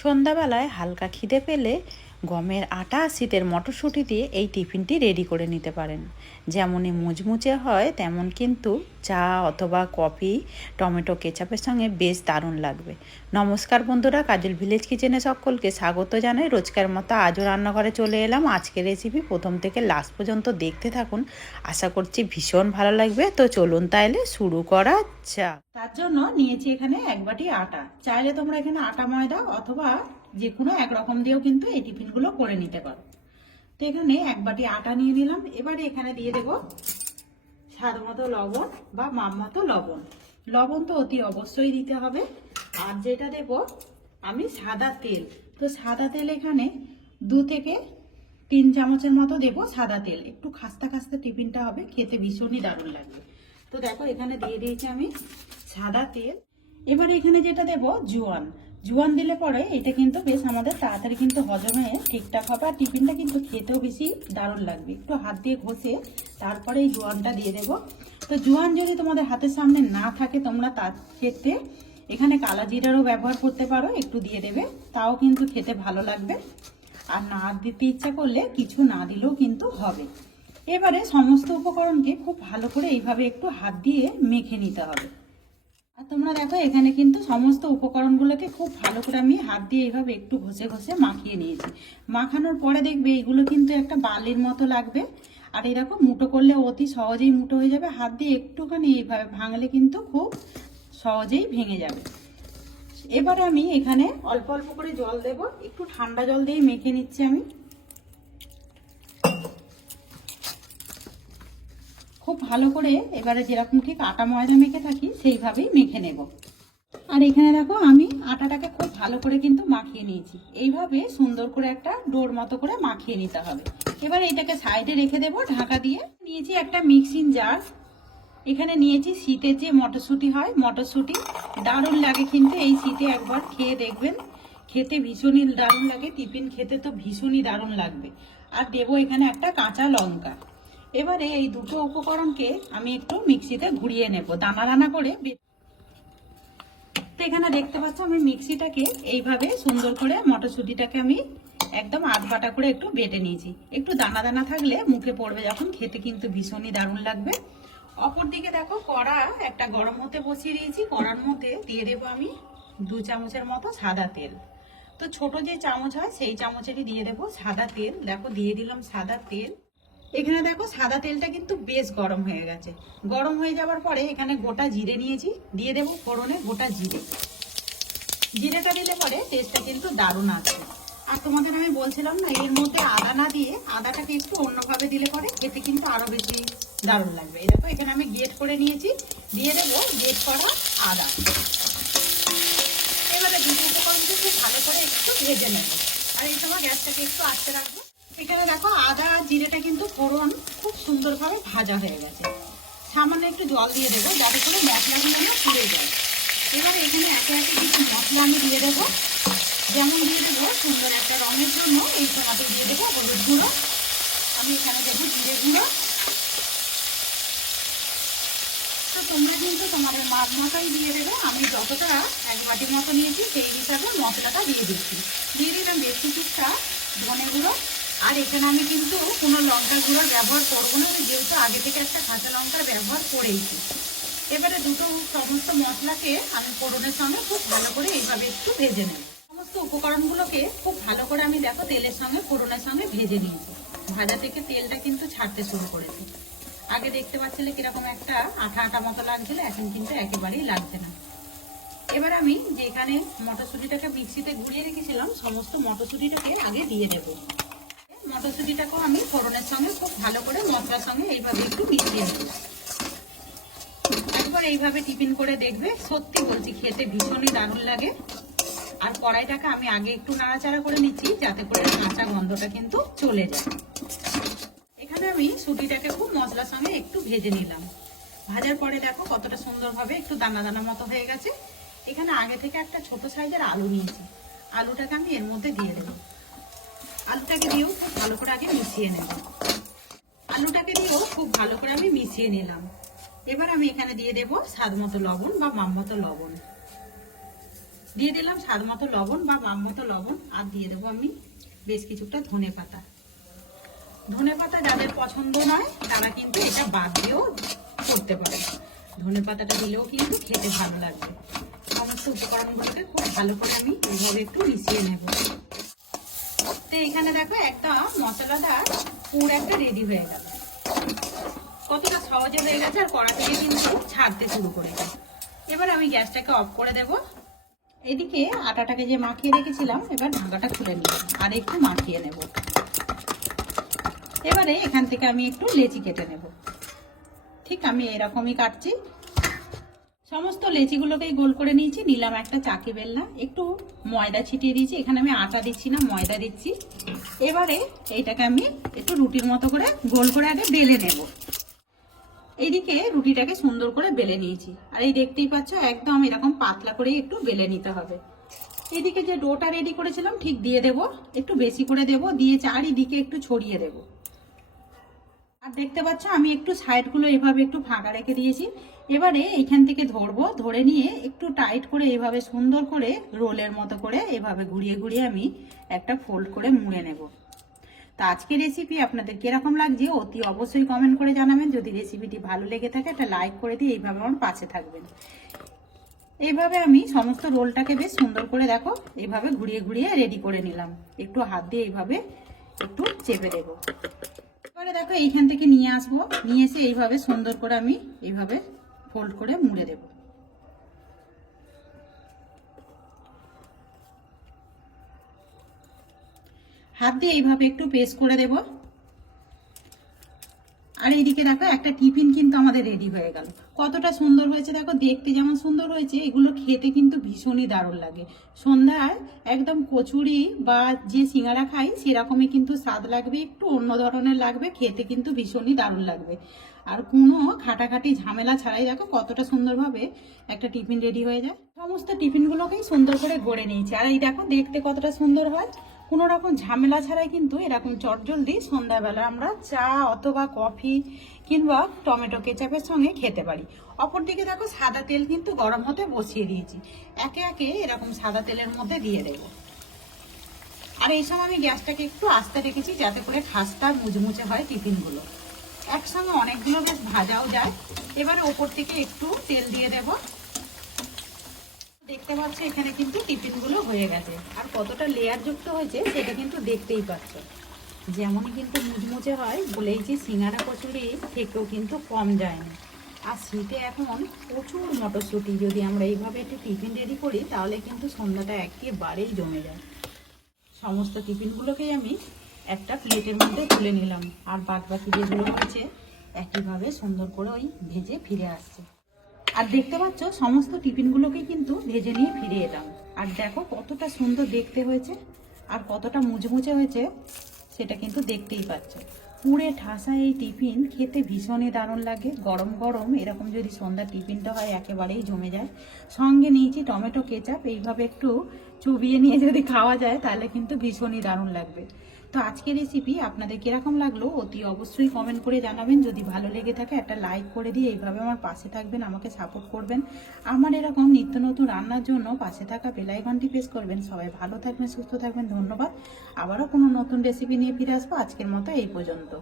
সন্ধ্যাবেলায় হালকা খিদে পেলে গমের আটা শীতের মটরশুঁটি দিয়ে এই টিফিনটি রেডি করে নিতে পারেন। যেমনই মুচমুচে হয় তেমন কিন্তু চা অথবা কফি টমেটো কেচাপের সঙ্গে বেশ দারুণ লাগবে। নমস্কার বন্ধুরা, কাজল ভিলেজ কিচেনে সকলকে স্বাগত জানাই। রোজকার মতো আজও রান্নাঘরে চলে এলাম। আজকের রেসিপি প্রথম থেকে লাস্ট পর্যন্ত দেখতে থাকুন, আশা করছি ভীষণ ভালো লাগবে। তো চলুন তাইলে শুরু করা যাক। তার জন্য নিয়েছি এখানে 1 বাটি আটা। চাইলে তোমরা এখানে আটা ময়দা অথবা যে কোনো একরকম দিয়েও কিন্তু এই টিফিনগুলো করে নিতে পারো। তো এখানে 1 বাটি আটা নিয়ে নিলাম। এবারে এখানে দিয়ে দেব স্বাদ মতো লবণ বা মাপ মতো লবণ। লবণ তো অতি অবশ্যই দিতে হবে। আর যেটা দেব আমি সাদা তেল। তো সাদা তেল এখানে 2 থেকে 3 চামচের মতো দেব সাদা তেল। একটু খাস্তা খাস্তা টিফিনটা হবে, খেতে ভীষণই দারুণ লাগবে। তো দেখো এখানে দিয়ে দিয়েছি আমি সাদা তেল। এবারে এখানে যেটা দেব জোয়ান। জোয়ান দিলে পরে এটা কিন্তু বেশ আমাদের তাড়াতাড়ি কিন্তু হজম হয়ে ঠিকঠাক হবে, আর টিফিনটা কিন্তু খেতেও বেশি দারুণ লাগবে। একটু হাত দিয়ে ঘষে তারপরে এই জোয়ানটা দিয়ে দেব। তো জোয়ান যদি তোমাদের হাতের সামনে না থাকে তোমরা তার ক্ষেত্রে এখানে কালা জিরারও ব্যবহার করতে পারো, একটু দিয়ে দেবে, তাও কিন্তু খেতে ভালো লাগবে। আর না দিতে ইচ্ছা করলে কিছু না দিলেও কিন্তু হবে। এবারে সমস্ত উপকরণকে খুব ভালো করে এইভাবে একটু হাত দিয়ে মেখে নিতে হবে। আর তোমরা দেখো এখানে কিন্তু সমস্ত উপকরণগুলোকে খুব ভালো করে আমি হাত দিয়ে এইভাবে একটু ঘষে ঘষে মাখিয়ে নিয়েছি। মাখানোর পরে দেখবে এগুলো কিন্তু একটা বালির মতো লাগবে, আর এরকম মুঠো করলে অতি সহজেই মুঠো হয়ে যাবে। হাত দিয়ে একটুখানি এইভাবে ভাঙলে কিন্তু খুব সহজেই ভেঙে যাবে। এবার আমি এখানে অল্প অল্প করে জল দেব, একটু ঠান্ডা জল দিয়ে মেখে নিচ্ছি আমি। খুব ভালো করে এবারে যেরকম ঠিক আটা ময়দা মেখে থাকি সেইভাবেই মেখে নেব। আর এখানে দেখো আমি আটাটাকে খুব ভালো করে কিন্তু মাখিয়ে নিয়েছি। এইভাবে সুন্দর করে একটা ডোর মতো করে মাখিয়ে নিতে হবে। এবার এটাকে সাইডে রেখে দেব ঢাকা দিয়ে। নিয়েছি একটা মিক্সিং জার। এখানে নিয়েছি শীতের যে মটরশুঁটি হয়, মটরশুঁটি দারুণ লাগে কিন্তু এই শীতে একবার খেয়ে দেখবেন, খেতে ভীষণই দারুণ লাগে। টিফিন খেতে তো ভীষণই দারুণ লাগবে। আর দেবো এখানে একটা কাঁচা লঙ্কা। এবারে এই দুটো উপকরণকে আমি একটু মিক্সিতে ঘুরিয়ে নেব দানা দানা করে। তো এখানে দেখতে পাচ্ছ আমি মিক্সিটাকে এইভাবে সুন্দর করে মটরশুঁটিটাকে আমি একদম আধ বাটা করে একটু বেটে নিয়েছি। একটু দানা দানা থাকলে মুখে পড়বে যখন, খেতে কিন্তু ভীষণই দারুণ লাগবে। অপর দিকে দেখো কড়া একটা গরম হতে বসিয়ে দিয়েছি। কড়ার মধ্যে দিয়ে দেবো আমি 2 চামচের মতো সাদা তেল। তো ছোট যে চামচ হয় সেই চামচেরই দিয়ে দেবো সাদা তেল। দেখো দিয়ে দিলাম সাদা তেল। এখানে দেখো সাদা তেলটা কিন্তু বেশ গরম হয়ে গেছে। গরম হয়ে যাওয়ার পরে এখানে গোটা জিরে নিয়েছি, দিয়ে দেবো ফোড়নে গোটা জিরে। জিরেটা দিলে পরে টেস্টটা কিন্তু দারুণ আছে। আর তোমাদের আমি বলছিলাম না, এর মধ্যে আদা না দিয়ে আদাটাকে একটু অন্যভাবে দিলে পরে খেতে কিন্তু আরো বেশি দারুণ লাগবে। এই দেখো এখানে আমি গ্রেট করে নিয়েছি, দিয়ে দেবো গ্রেট করা আদা। এবারে দুটো উপকরণকে খুব ভালো করে একটু ভেজে নেব। আর এই সময় গ্যাসটাকে একটু আস্তে রাখবো। এখানে দেখো আদা আর জিরেটা কিন্তু ফোড়ন খুব সুন্দরভাবে ভাজা হয়ে গেছে। সামান্য একটু জল দিয়ে দেবো যাতে করে মশলাগুলো না পুড়ে যায়। এবারে এখানে একে একে কিছু মশলা আমি দিয়ে দেবো। যেমন দিয়ে দেবো সুন্দর একটা রঙের জন্য এই সময়তে দিয়ে দেবো হলুদ গুঁড়ো। আমি এখানে দেবো জিরে গুঁড়ো। তো তোমরা কিন্তু তোমাদের মাছ মশাই দিয়ে দেবে। আমি যতটা 1 বাটির মতো নিয়েছি সেই হিসাবে মশলাটা দিয়ে দিচ্ছি। দিয়ে দিলাম বেশ কিছুটা ধনে গুঁড়ো। আর এখানে আমি কিন্তু কোনো লঙ্কা গুঁড়োর ব্যবহার করবো না, যেহেতু আগে থেকে একটা কাঁচা লঙ্কার ব্যবহার করেইছি। এবারে দুটো সমস্ত মশলাকে আমি ফোড়নের সঙ্গে খুব ভালো করে এইভাবে একটু ভেজে নেব। সমস্ত উপকরণগুলোকে খুব ভালো করে আমি দেখো তেলের সঙ্গে ফোড়নের সঙ্গে ভেজে নিয়েছি। ভাজা থেকে তেলটা কিন্তু ছাড়তে শুরু করেছে। আগে দেখতে পাচ্ছিলে কিরকম একটা আঠা আঠা মতো লাগছিল, এখন কিন্তু একেবারেই লাগছে না। এবার আমি যেখানে মটরশুঁটিটাকে মিক্সিতে গুঁড়িয়ে রেখেছিলাম সমস্ত মটরশুঁটিটাকে আগে দিয়ে দেব। মটরশুঁটিটাকেও আমি ফোড়নের সঙ্গে খুব ভালো করে মশলার সঙ্গে এইভাবে একটু মিশিয়ে নেব। একবার এইভাবে টিফিন করে দেখবে, সত্যি বলছি খেতে ভীষণই দারুণ লাগে। আর কড়াইটাকে আমি আগে একটু নাড়াচাড়া করে নিচ্ছি যাতে করে কাঁচা গন্ধটা কিন্তু চলে যায়। এখানে আমি সুজিটাকে খুব মশলার সঙ্গে একটু ভেজে নিলাম। ভাজার পরে দেখো কতটা সুন্দরভাবে একটু দানা দানা মতো হয়ে গেছে। এখানে আগে থেকে একটা ছোট সাইজের আলু নিয়েছি, আলুটাকে আমি এর মধ্যে দিয়ে দেবো। আলুটাকে দিয়েও খুব ভালো করে আগে মিশিয়ে নেব। আলুটাকে দিয়েও খুব ভালো করে আমি মিশিয়ে নিলাম। এবার আমি এখানে দিয়ে দেবো স্বাদ মতো লবণ বা মাপ মতো লবণ। দিয়ে দিলাম স্বাদ মতো লবণ বা মাপ মতো লবণ, আর দিয়ে দেবো আমি বেশ কিছুটা ধনে পাতা। ধনে পাতা যাদের পছন্দ নয় তারা কিন্তু এটা বাদ দিয়েও করতে পারে। ধনে পাতাটা দিলেও কিন্তু খেতে ভালো লাগবে। সমস্ত উপকরণগুলোকে খুব ভালো করে আমি এইভাবে একটু মিশিয়ে নেব। তো এখানে দেখো একটা মশলাটা পুরো একটা রেডি হয়ে গেল। কতটা সহজে হয়ে গেছে, আর কড়া থেকে কিন্তু ছাড়তে শুরু করে গেছে। এবার আমি গ্যাসটাকে অফ করে দেব। এদিকে আটাটাকে যে মাখিয়ে রেখেছিলাম, এবার ঢাকাটা খুলে নিলাম আর একটু মাখিয়ে নেব। এবারে এখান থেকে আমি একটু লেচি কেটে নেব। ঠিক আমি এরকমই কাটছি। সমস্ত লেচিগুলোকেই গোল করে নিয়েছি। নিলাম একটা চাকি বেলনা, একটু ময়দা ছিটিয়ে দিয়েছি। এখানে আমি আটা দিচ্ছি না, ময়দা দিচ্ছি। এবারে এইটাকে আমি একটু রুটির মতো করে গোল করে আগে বেলে নেব। এইদিকে রুটিটাকে সুন্দর করে বেলে নিয়েছি, আর এই দেখতেই পাচ্ছ একদম এরকম পাতলা করে একটু বেলে নিতে হবে। এদিকে যে ডোটা রেডি করেছিলাম ঠিক দিয়ে দেব, একটু বেশি করে দেব, দিয়ে চারিদিকে একটু ছড়িয়ে দেব। আর দেখতে পাচ্ছ আমি একটু সাইডগুলো এভাবে একটু ফাঁকা রেখে দিয়েছি। এবারে এইখান থেকে ধরবো, ধরে নিয়ে একটু টাইট করে এভাবে সুন্দর করে রোলের মতো করে এভাবে ঘুরিয়ে ঘুরিয়ে আমি একটা ফোল্ড করে মুড়ে নেব। তো আজকের রেসিপি আপনাদের কিরকম লাগছে অতি অবশ্যই কমেন্ট করে জানাবেন। যদি রেসিপিটি ভালো লেগে থাকে একটা লাইক করে দিয়ে এইভাবে আমার পাশে থাকবেন। এইভাবে আমি সমস্ত রোলটাকে বেশ সুন্দর করে দেখো এইভাবে ঘুরিয়ে ঘুরিয়ে রেডি করে নিলাম। একটু হাত দিয়ে এইভাবে একটু চেপে দেবো। এবারে দেখো এইখান থেকে নিয়ে আসবো, নিয়ে এসে এইভাবে সুন্দর করে আমি এইভাবে ফোল্ড করে মুড়ে দেব। হাত দিয়ে এইভাবে একটু পেস্ট করে দেব। আর এইদিকে দেখো একটা টিফিন কিন্তু আমাদের রেডি হয়ে গেল। কতটা সুন্দর হয়েছে দেখো, দেখতে যেমন সুন্দর হয়েছে এগুলো খেতে কিন্তু ভীষণই দারুণ লাগে। সন্ধ্যায় একদম কচুরি বা যে সিঙ্গারা খাই সেরকমই কিন্তু স্বাদ লাগবে, একটু অন্য ধরনের লাগবে, খেতে কিন্তু ভীষণই দারুণ লাগবে। আর কোনো খাটাখাটি ঝামেলা ছাড়াই দেখো কতটা সুন্দরভাবে একটা টিফিন রেডি হয়ে যায়। সমস্ত টিফিনগুলোকেই সুন্দর করে গড়ে নিয়েছি। আর এই দেখো দেখতে কতটা সুন্দর হয়, কোনো রকম ঝামেলা ছাড়াই কিন্তু এরকম চটজলদি সন্ধ্যাবেলা আমরা চা অথবা কফি কিংবা টমেটো কেচাপের সঙ্গে খেতে পারি। অপরদিকে দেখো সাদা তেল কিন্তু গরম হতে বসিয়ে দিয়েছি। একে একে এরকম সাদা তেলের মধ্যে দিয়ে দেবো। আর এই সময় আমি গ্যাসটাকে একটু আস্তে রেখেছি যাতে করে খাস্তা মুচমুচে হয় টিফিনগুলো। একসঙ্গে অনেকগুলো বেশ ভাজাও যায়। এবারে ওপর থেকে একটু তেল দিয়ে দেব। দেখতে পাচ্ছ এখানে কিন্তু টিফিনগুলো হয়ে গেছে, আর কতটা লেয়ার যুক্ত হয়েছে সেটা কিন্তু দেখতেই পাচ্ছ। যেমনই কিন্তু মুচমুচে হয় বলেই যে সিঙ্গারা কচুরি থেকেও কিন্তু কম যায় না। আর শীতে এখন প্রচুর মটরশুঁটি, যদি আমরা এইভাবে একটু টিফিন রেডি করি তাহলে কিন্তু সন্ধ্যাটা একেবারেই জমে যায়। সমস্ত টিফিনগুলোকেই আমি একটা প্লেটের মধ্যে তুলে নিলাম, আর বাদ বাকি যেগুলো আছে একইভাবে সুন্দর করে ওই ভেজে ফিরে আসছে। আর দেখতে পাচ্ছ সমস্ত টিফিনগুলোকে কিন্তু ভেজে নিয়ে ফিরে এলাম। আর দেখো কতটা সুন্দর দেখতে হয়েছে আর কতটা মুচমুচে হয়েছে সেটা কিন্তু দেখতেই পাচ্ছ। পুড়ে ঠাসা এই টিফিন খেতে ভীষণই দারুণ লাগে। গরম গরম এরকম যদি সন্ধ্যার টিফিনটা হয় একেবারেই জমে যায়। সঙ্গে নিয়েছি টমেটো কেচাপ, এইভাবে একটু চুবিয়ে নিয়ে যদি খাওয়া যায় তাহলে কিন্তু ভীষণই দারুণ লাগবে। তো আজকের রেসিপি আপনাদের কিরকম লাগলো অতি অবশ্যই কমেন্ট করে জানাবেন। যদি ভালো লেগে থাকে একটা লাইক করে দিয়ে এইভাবে আমার পাশে থাকবেন, আমাকে সাপোর্ট করবেন। আমার এরকম নিত্য নতুন রান্নার জন্য পাশে থাকা বেল আইকনটি প্রেস করবেন। সবাই ভালো থাকবেন, সুস্থ থাকবেন। ধন্যবাদ। আবারও কোনো নতুন রেসিপি নিয়ে ফিরে আসবো। আজকের মতো এই পর্যন্ত।